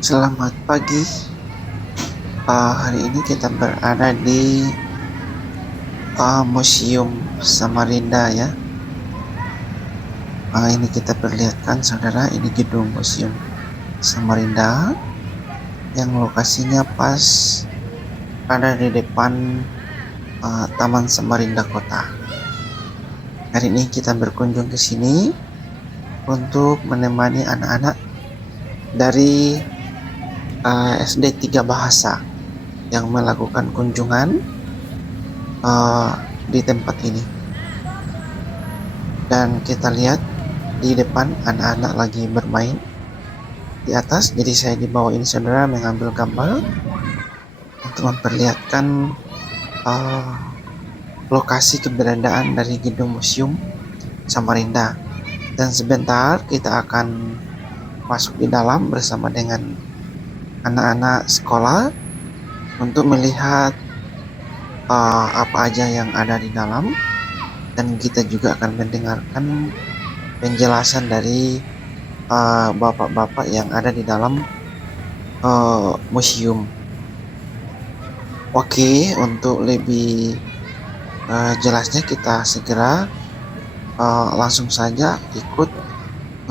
Selamat pagi. Hari ini kita berada di Museum Samarinda ya. Ini kita perlihatkan saudara, ini gedung Museum Samarinda yang lokasinya pas ada di depan Taman Samarinda Kota. Hari ini kita berkunjung ke sini untuk menemani anak-anak dari SD 3 Bahasa yang melakukan kunjungan di tempat ini. Dan kita lihat di depan anak-anak lagi bermain di atas, jadi saya dibawa ini saudara mengambil gambar untuk memperlihatkan lokasi keberadaan dari gedung Museum Samarinda. Dan sebentar kita akan masuk di dalam bersama dengan anak-anak sekolah untuk melihat apa aja yang ada di dalam, dan kita juga akan mendengarkan penjelasan dari bapak-bapak yang ada di dalam museum. Oke, untuk lebih jelasnya kita segera langsung saja ikut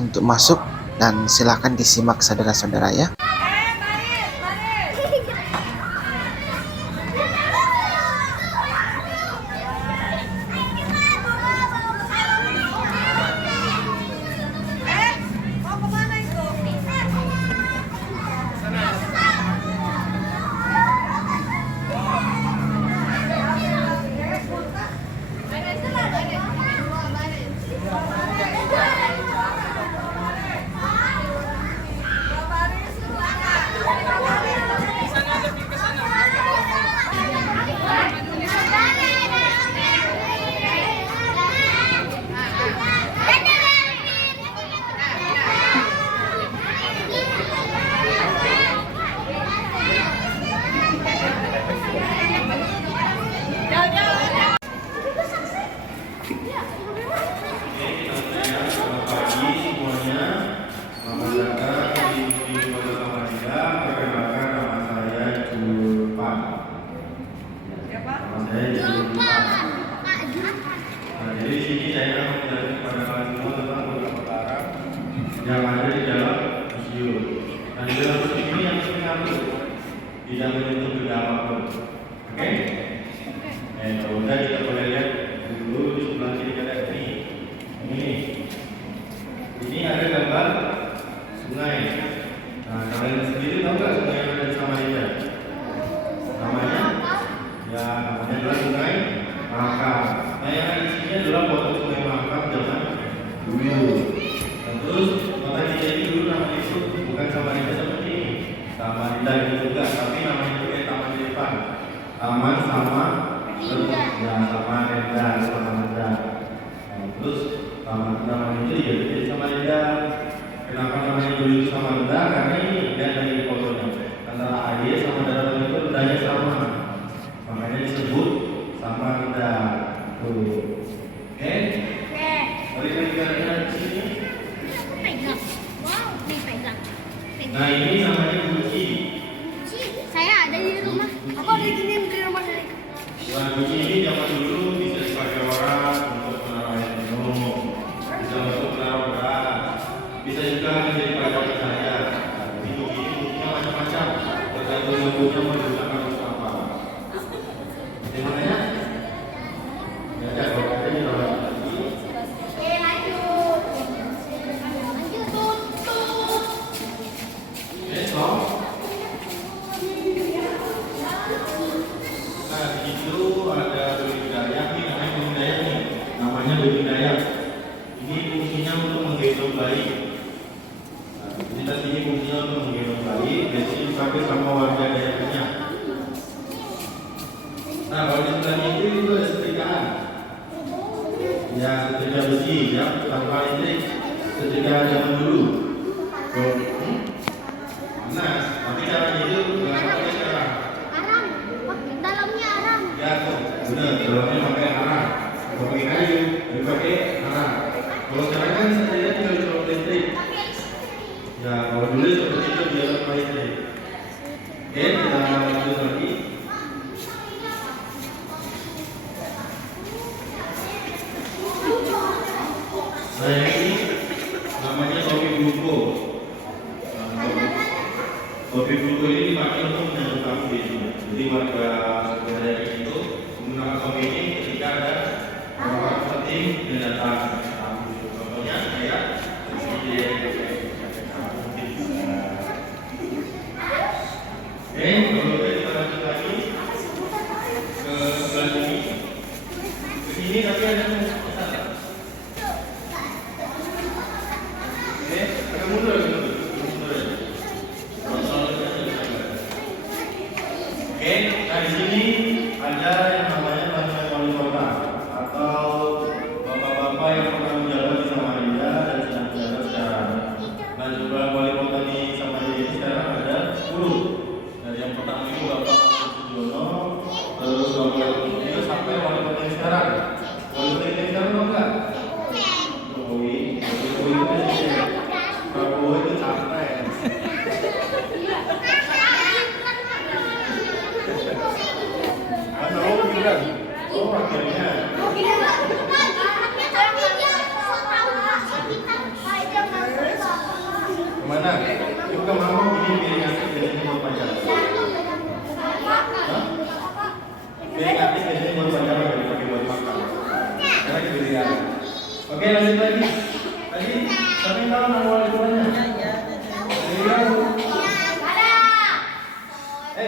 untuk masuk, dan silakan disimak saudara-saudara ya. Yang ada di dalam museum. Dan di dalam museum ini yang mengatur, tidak menyentuh benda apapun. Oke? Udah kita boleh lihat dulu di sebelah kiri ada ini. Ini ada gambar sungai. Nah, kalian sendiri tahu nggak sungai yang ada di Samarinda? Namanya? Ya, namanya adalah Sungai Mahakam. Nah, yang ada di sini adalah foto Sungai Mahakam zaman dulu. Terus kota kita ini dulu namanya itu bukan Samarinda seperti ini. Samarinda itu juga, tapi namanya itu kayak taman di depan. Taman sama ya sama Renda, sama Renda. Terus taman itu ya jadi Samarinda. Kenapa namanya dulu itu Samarinda? Karena ini lihat dari fotonya antara air sama daratan itu rendahnya sama, makanya disebut Samarinda. Tuh, oke? Mari kita lihat di sini. Nah, ini namanya guci. Saya ada di rumah. Aku ada di rumah saya. Nah, guci ini zaman dulu bisa dipakai orang untuk menaruh air minum, bisa untuk menaruh beras, bisa juga menjadi pajak saya. Ini guci ini fungsinya macam-macam, tergantung ibunya mau digunakan untuk apa. Gimana ya? Ya, kalau ada di dalam. Nah, kalau di sebelah itu ada setrikaan. Ya, setrika besi ya, tanpa listrik. Setrika zaman dulu. Panas, tapi caranya itu nggak pakai sekarang. Arang, dalamnya arang. Ya, tuh, benar. Dalamnya pakai arang. Kalau pakai kayu, pakai arang. Kalau sekarang kan setrika tinggal colok listrik. Ya, kalau dulu seperti itu dia pakai listrik. Oke, kita lanjut lagi. Nah ini namanya topi bluko. Topi bluko ini dipakai untuk menyambut tamu di sini. Jadi warga Surabaya itu menggunakan topi ini ketika ada orang penting yang datang. Contohnya kayak presiden. Oke, kalau kita lanjut lagi ke sebelah sini. Ke sini tapi ada masalah. Oke, agak mundur aja. Oke, nah di sini ada yang namanya pasukan wali kota atau bapak-bapak yang pernah menjabat di Samarinda dan sedang menjabat sekarang. Nah, jumlah wali kota di Samarinda ini sekarang ada 10. Dari yang pertama itu Bapak Sudiono, terus Bapak Sudiono sampai wali kota yang sekarang. Wali kota yang sekarang enggak? Jokowi. Jokowi itu presiden. Prabowo itu capres. Prabowo bilang, oh akhirnya. Kemana? Yuk ke mama bikin piring nasi biasanya buat pacar. Piring nasi biasanya buat pacar nggak dipakai buat makan. Karena kegedean. Oke, lanjut lagi. Lagi, siapa yang tahu nama wali kotanya?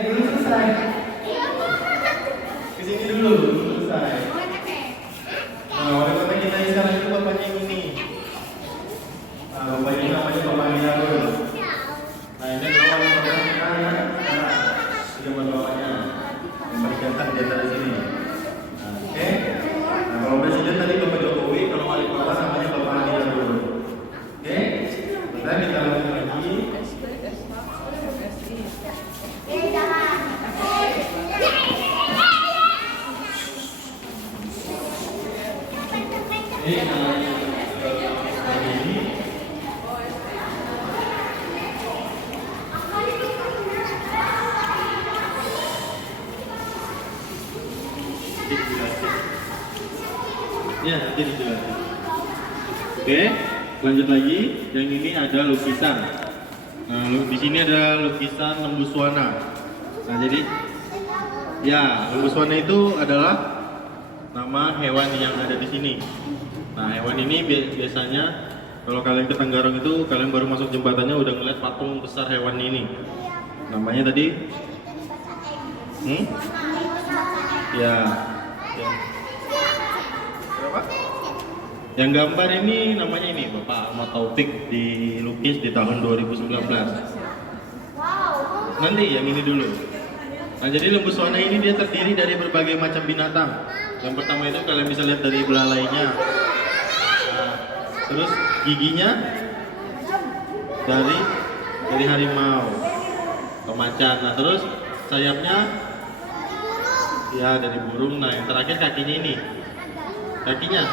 Dulu selesai. Kesini dulu selesai. Nah, wali kota kita yang sekarang itu bapaknya ini. Nah, bapaknya ini namanya Bapak Miharul. Nah, ini adalah wali kota kita ya. Gambar bapaknya. Yang paling ganteng di antara sini. Nah, oke. Nah, kalau presiden tadi Bapak Jokowi, kalau wali kota namanya Bapak Miharul. Oke. Nah, kita lanjut lagi. Ini namanya ini. Ya, nanti dijelasin. Oke, lanjut lagi. Yang ini ada lukisan. Nah, di sini ada lukisan lembu suwana. Nah, jadi ya, lembu suwana itu adalah nama hewan yang ada di sini. Nah, hewan ini biasanya kalau kalian ke Tenggarong itu kalian baru masuk jembatannya udah ngeliat patung besar hewan ini. Namanya tadi? Ya. Berapa? Yang gambar ini namanya ini Bapak Ahmad Taufik, dilukis di tahun 2019. Nanti yang ini dulu. Nah, jadi lembu suwana ini dia terdiri dari berbagai macam binatang. Yang pertama itu kalian bisa lihat dari belalainya. Nah, terus giginya dari harimau ke macan. Nah, terus sayapnya ya dari burung. Nah, yang terakhir kakinya ini. Kakinya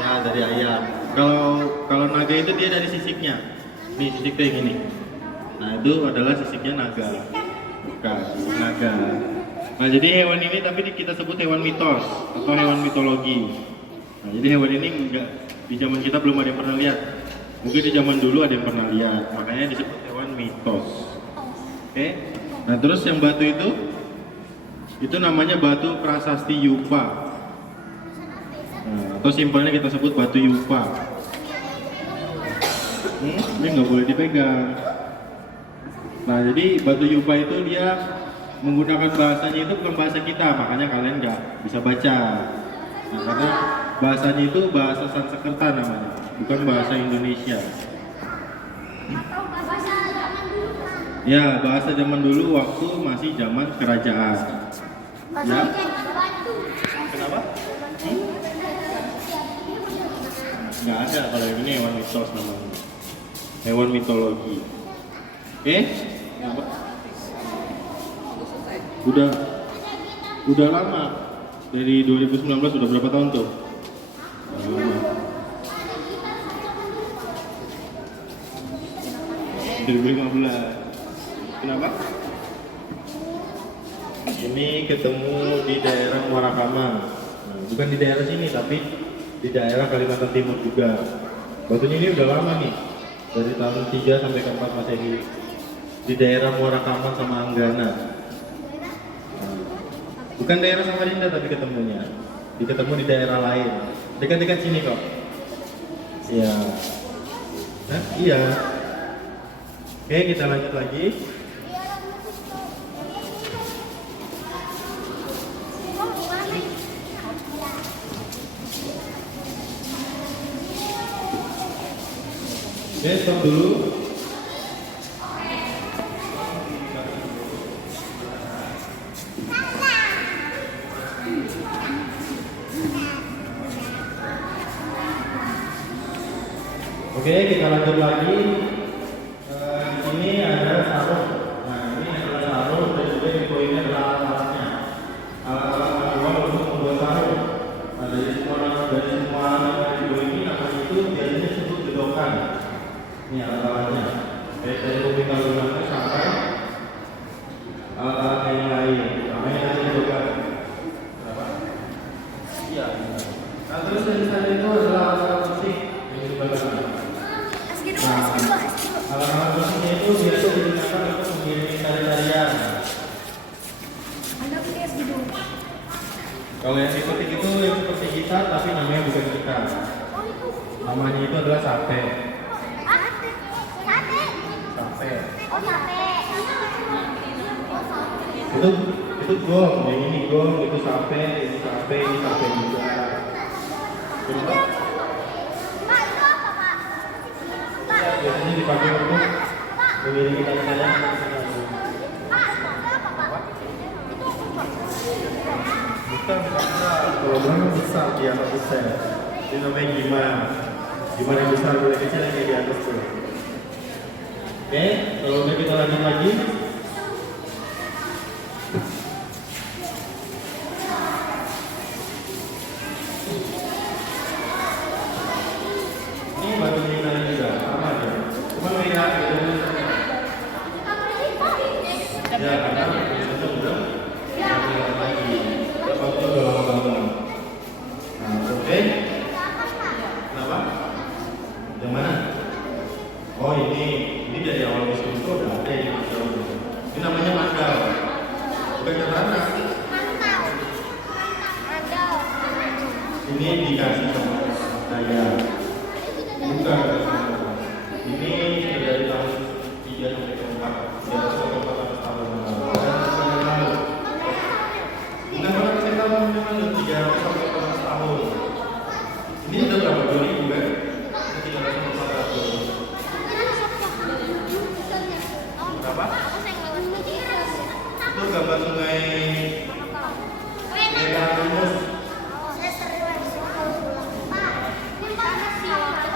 ya dari ayam. Kalau naga itu dia dari sisiknya. Nih sisiknya yang ini. Nah, itu adalah sisiknya naga. Bukan naga. Nah, jadi hewan ini tapi kita sebut hewan mitos atau hewan mitologi. Nah, jadi hewan ini enggak di zaman kita belum ada yang pernah lihat. Mungkin di zaman dulu ada yang pernah lihat. Makanya disebut hewan mitos. Oke. Nah, terus yang batu itu namanya batu prasasti Yupa. Nah, atau simpelnya kita sebut batu Yupa. Ini nggak boleh dipegang. Nah, jadi batu Yupa itu dia menggunakan bahasanya itu bukan bahasa kita, makanya kalian nggak bisa baca. Nah, karena bahasanya itu bahasa Sanskerta namanya, bukan bahasa Indonesia. Ya, bahasa zaman dulu waktu masih zaman kerajaan. Ya. Kenapa? Nggak ada, kalau ini hewan mitos namanya. Hewan mitologi. Udah lama. Dari 2019 udah berapa tahun tuh? Lama. 2015. Kenapa? Ini ketemu di daerah Muara Kamang. Nah, bukan di daerah sini, tapi di daerah Kalimantan Timur juga. Batunya ini udah lama nih, dari tahun 3 sampai ke 4 Masehi. Di daerah Muara Kamang sama Anggana. Nah, bukan daerah Samarinda tapi ketemunya. Ketemu di daerah lain. Dekat-dekat sini kok. Iya. Nah, iya. Oke, kita lanjut lagi. Oke, stop dulu. Oke, kita lanjut lagi. Di sini ada sarung. Nah, ini adalah sarung dan juga di poinnya adalah alat-alatnya. Alat-alat manual untuk membuat sarung. Nah, dari semua di poin ini namanya itu biasanya disebut gedokan. Ini alat-alatnya. Baik dari pemikal lunaknya sampai alat-alat yang lain. Namanya tadi gedokan. Kenapa? Iya. Nah, terus yang tadi itu adalah alat-alat musik yang di sebelah kanan. Alat-alat musiknya itu biasa digunakan untuk mengiringi tari-tarian. Kalau yang dipetik itu yang seperti gitar tapi namanya bukan gitar. Namanya itu adalah sape. Sape. Itu gong, yang ini gong, itu sape, ini sape juga. Kenapa? Biasanya dipakai untuk mengiringi tari-tarian. Bukan, kalau berenang besar di atas besar. Ini namanya gimana? Gimana yang besar boleh kecil yang di atas tuh. Oke, kalau udah kita lanjut lagi. Ini baru nilai juga, sama aja. Cuma beda gitu. Ya, karena biasanya udah lagi. Waktu udah lama banget. Nah, oke. Kenapa? Yang mana? Oh ini dari awal musim itu udah ada yang jauh. Ini namanya mandal. Bukan katana. Ini dikasih sama saya. Bukan. Ini sudah dari tahun 3 sampai ke 4. Sudah sampai 400 tahun yang lalu. Bukan orang kita memang 300 sampai 400 tahun. Ini udah berapa 2000 kan? 300 sampai 400. Berapa? Itu gambar sungai Karangamus.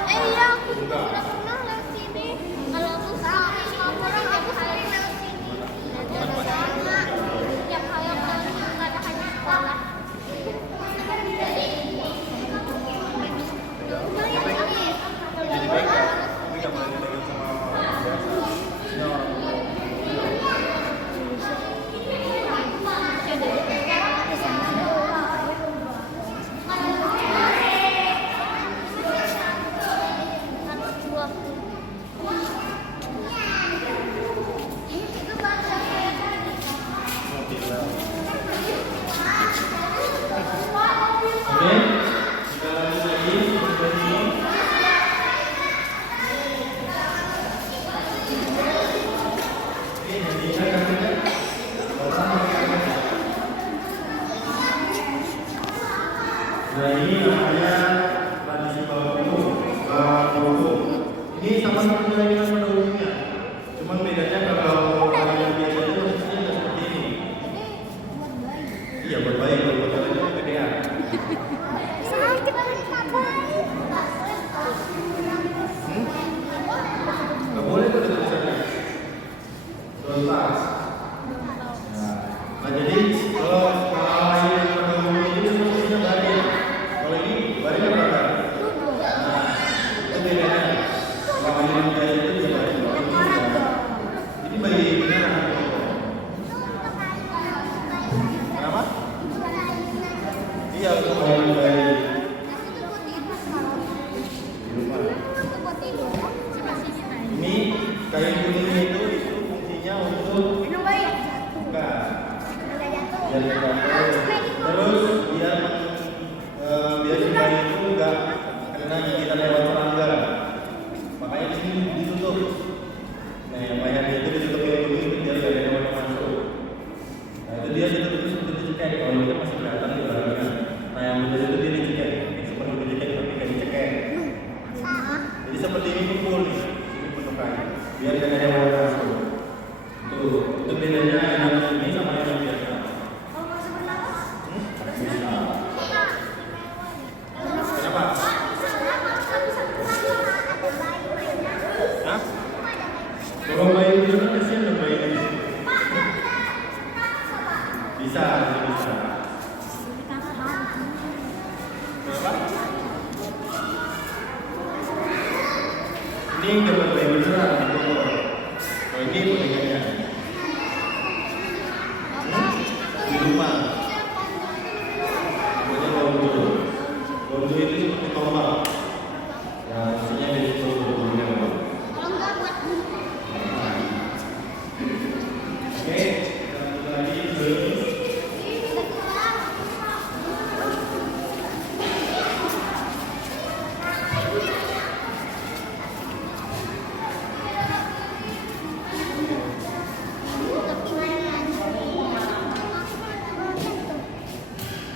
Iya, aku juga udah pernah lewat sini. Kalau aku sama orang aku sering lewat sini. Sama yang kayak nggak ada hanya sekolah. Jadi baik ya? Tapi nggak boleh dipegang sama orang biasa. Ini orang tua. Terus biar si bayi itu nggak kena gigitan lewat serangga. Makanya di sini ditutup. Nah, yang mayatnya itu ditutup kayak begini biar nggak ada hewan yang masuk. Nah, itu dia ditutup seperti dicekek. Kalau kita masih kelihatan di barangnya. Nah, yang benar itu dia dicekek. Seperti dicekek tapi nggak dicekek. Jadi seperti ini kumpul nih. Ini penukan. Biar nggak ada hewan yang masuk. Tuh, itu bedanya yang ini sama yang biasa. Kenapa? Hah? Kalau bayi itu kan kasihan dong bayi ini. Bisa, bisa. Kenapa? Ini gambar bayi beneran. Kalau ini bonekanya. Di rumah. Namanya bondu. Bondu itu seperti tombak. Yang isinya dari situ bondunya. Oke, kita lagi ke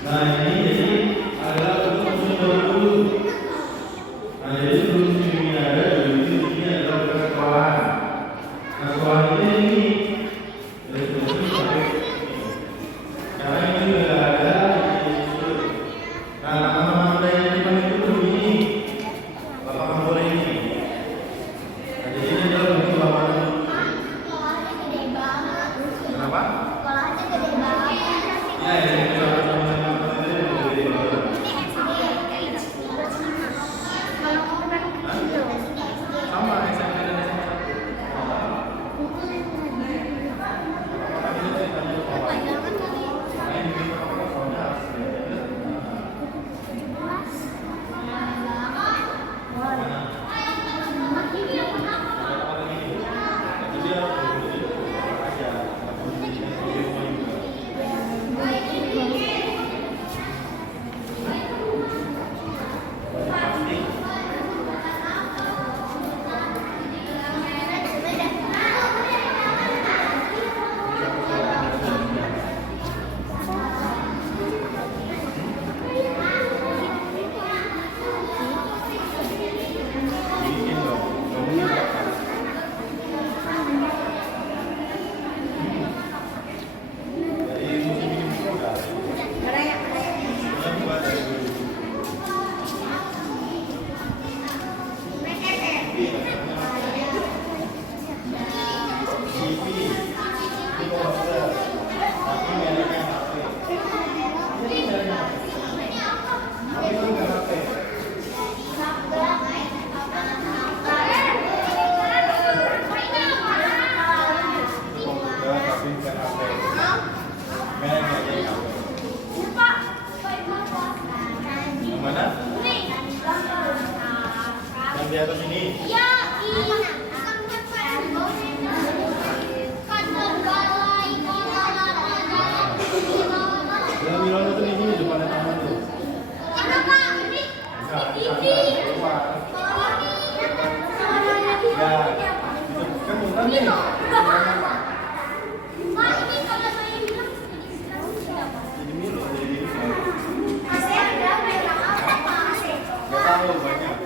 nah ini jadi adalah untuk musim dulu. Nah jadi sebelum musim ini ada, dulu ini adalah sekolahan. Nah sekolahan ini dari sebelum ini sampai sekarang ini sudah ada. Nah nama-nama yang di depan itu begini, lapangan bola ini. Nah jadi ini adalah bentuk lapangan. Kenapa? Ya ini sama SMP dan mana? Yang di atas ini. Ya, Yang Milano itu di sini depannya taman tuh. Bisa, kan bukan nih. Jadi Milo, jadi nggak tahu banyak.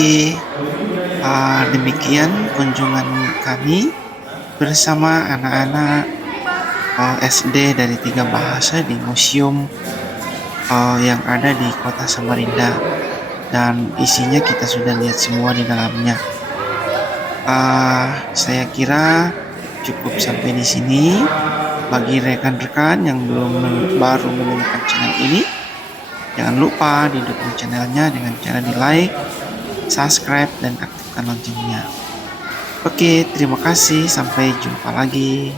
Oke, demikian kunjungan kami bersama anak-anak SD dari 3 bahasa di museum yang ada di kota Samarinda, dan isinya kita sudah lihat semua di dalamnya. Saya kira cukup sampai di sini. Bagi rekan-rekan yang baru menemukan channel ini, jangan lupa didukung channelnya dengan cara di like, subscribe, dan aktifkan loncengnya. Oke, terima kasih. Sampai jumpa lagi.